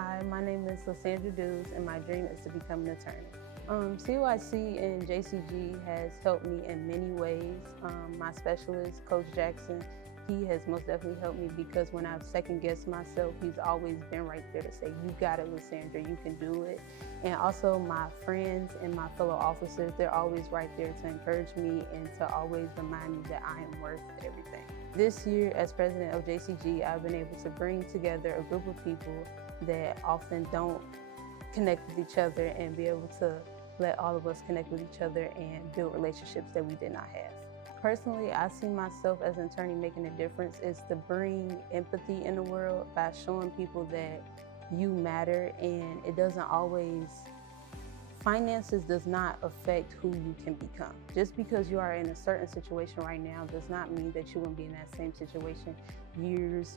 Hi, my name is Lysandra Dews, and my dream is to become an attorney. CYC and JCG has helped me in many ways. My specialist, Coach Jackson, he has most definitely helped me because when I've second-guessed myself, he's always been right there to say, you got it, Lysandra, you can do it. And also my friends and my fellow officers, they're always right there to encourage me and to always remind me that I am worth everything. This year, as president of JCG, I've been able to bring together a group of people that often don't connect with each other and be able to let all of us connect with each other and build relationships that we did not have. Personally, I see myself as an attorney making a difference is to bring empathy in the world by showing people that you matter, and it doesn't always, finances does not affect who you can become. Just because you are in a certain situation right now does not mean that you won't be in that same situation years,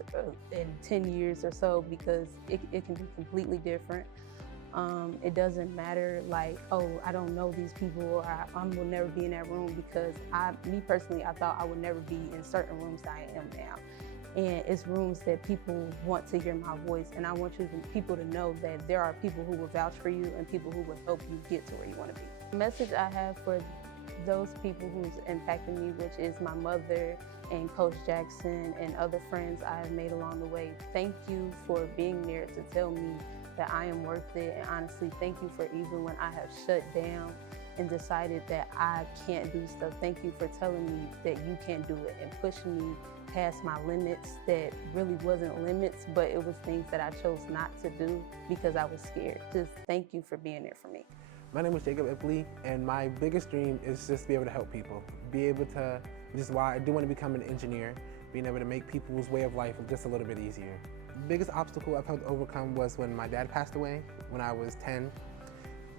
in 10 years or so, because it can be completely different. It doesn't matter like, oh, I don't know these people, or I will never be in that room, because me personally, I thought I would never be in certain rooms that I am now. And it's rooms that people want to hear my voice, and I want people to know that there are people who will vouch for you and people who will help you get to where you want to be. The message I have for those people who's impacted me, which is my mother and Coach Jackson and other friends I have made along the way, thank you for being there to tell me that I am worth it. And honestly, thank you for even when I have shut down and decided that I can't do stuff. Thank you for telling me that you can do it and pushing me past my limits that really wasn't limits, but it was things that I chose not to do because I was scared. Just thank you for being there for me. My name is Jacob Ipley, and my biggest dream is just to be able to help people. Be able to, which is why I do want to become an engineer, being able to make people's way of life just a little bit easier. The biggest obstacle I've had to overcome was when my dad passed away when I was 10.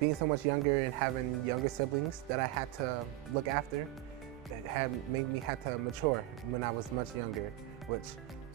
Being so much younger and having younger siblings that I had to look after, it had made me have to mature when I was much younger, which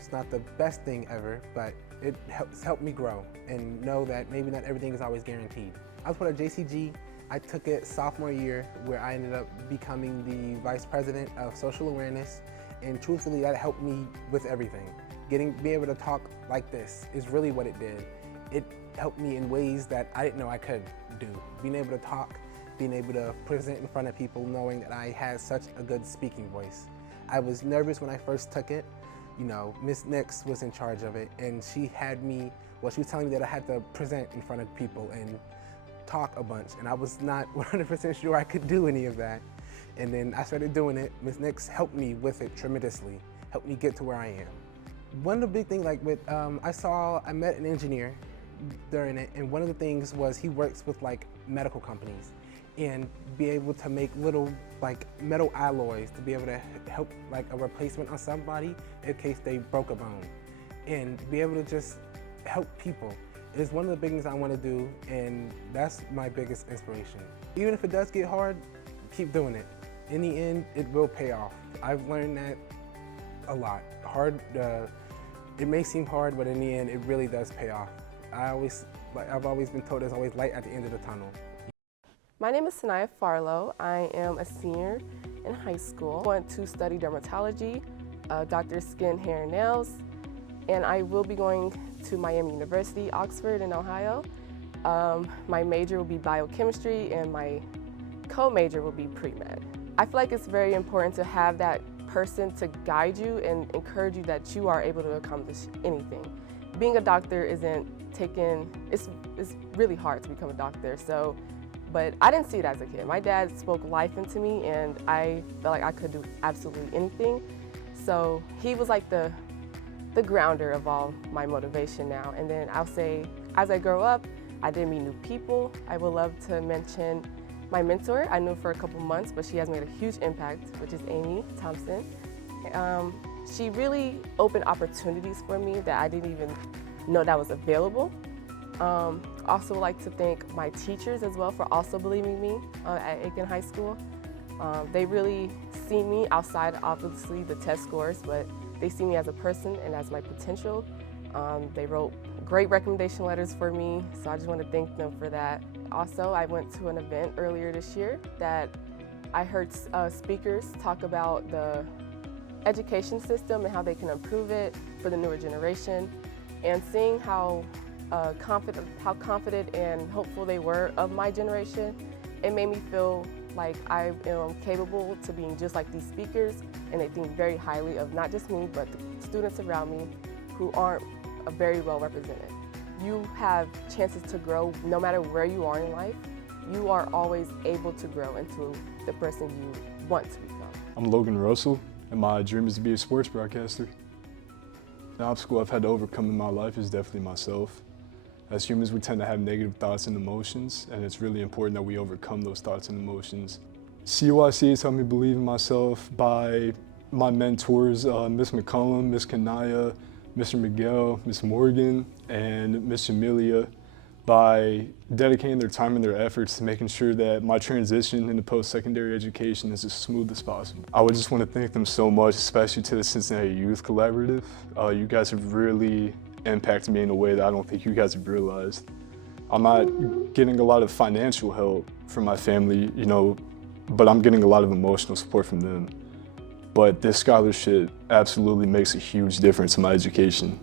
is not the best thing ever, but it helped me grow and know that maybe not everything is always guaranteed. I was put at JCG. I took it sophomore year, where I ended up becoming the vice president of social awareness, and truthfully that helped me with everything. Being able to talk like this is really what it did. It helped me in ways that I didn't know I could do. Being able to talk, being able to present in front of people, knowing that I had such a good speaking voice. I was nervous when I first took it. You know, Miss Nix was in charge of it, and she had me, well, she was telling me that I had to present in front of people and talk a bunch, and I was not 100% sure I could do any of that. And then I started doing it. Miss Nix helped me with it tremendously, helped me get to where I am. One of the big things, like with, I met an engineer during it, and one of the things was he works with like medical companies and be able to make little like metal alloys to be able to help like a replacement on somebody in case they broke a bone, and be able to just help people is one of the big things I want to do, and that's my biggest inspiration. Even if it does get hard, keep doing it. In the end, it will pay off. I've learned that a lot. It may seem hard, but in the end, it really does pay off. I've always been told there's always light at the end of the tunnel. My name is Sanaya Farlow. I am a senior in high school. I want to study dermatology, Dr. Skin, Hair, and Nails, and I will be going to Miami University, Oxford in Ohio. My major will be biochemistry, and my co-major will be pre-med. I feel like it's very important to have that person to guide you and encourage you that you are able to accomplish anything. Being a doctor it's really hard to become a doctor, but I didn't see it as a kid. My dad spoke life into me, and I felt like I could do absolutely anything. So he was like the grounder of all my motivation now. And then I'll say, as I grow up, I did meet new people. I would love to mention my mentor. I knew for a couple months, but she has made a huge impact, which is Amy Thompson. She really opened opportunities for me that I didn't even know that was available. Also like to thank my teachers as well for also believing in me at Aiken High School. They really see me outside, obviously, the test scores, but they see me as a person and as my potential. They wrote great recommendation letters for me, so I just want to thank them for that. Also, I went to an event earlier this year that I heard speakers talk about the education system and how they can improve it for the newer generation, and seeing how how confident and hopeful they were of my generation, it made me feel like I am capable to being just like these speakers, and they think very highly of not just me, but the students around me who aren't very well represented. You have chances to grow no matter where you are in life. You are always able to grow into the person you want to become. I'm Logan Russell, and my dream is to be a sports broadcaster. The obstacle I've had to overcome in my life is definitely myself. As humans, we tend to have negative thoughts and emotions, and it's really important that we overcome those thoughts and emotions. CUIC has helped me believe in myself by my mentors, Miss McCullum, Miss Kanaya, Mr. Miguel, Miss Morgan, and Miss Amelia, by dedicating their time and their efforts to making sure that my transition into post-secondary education is as smooth as possible. I would just want to thank them so much, especially to the Cincinnati Youth Collaborative. You guys have really impacted me in a way that I don't think you guys have realized. I'm not getting a lot of financial help from my family, but I'm getting a lot of emotional support from them. But this scholarship absolutely makes a huge difference in my education.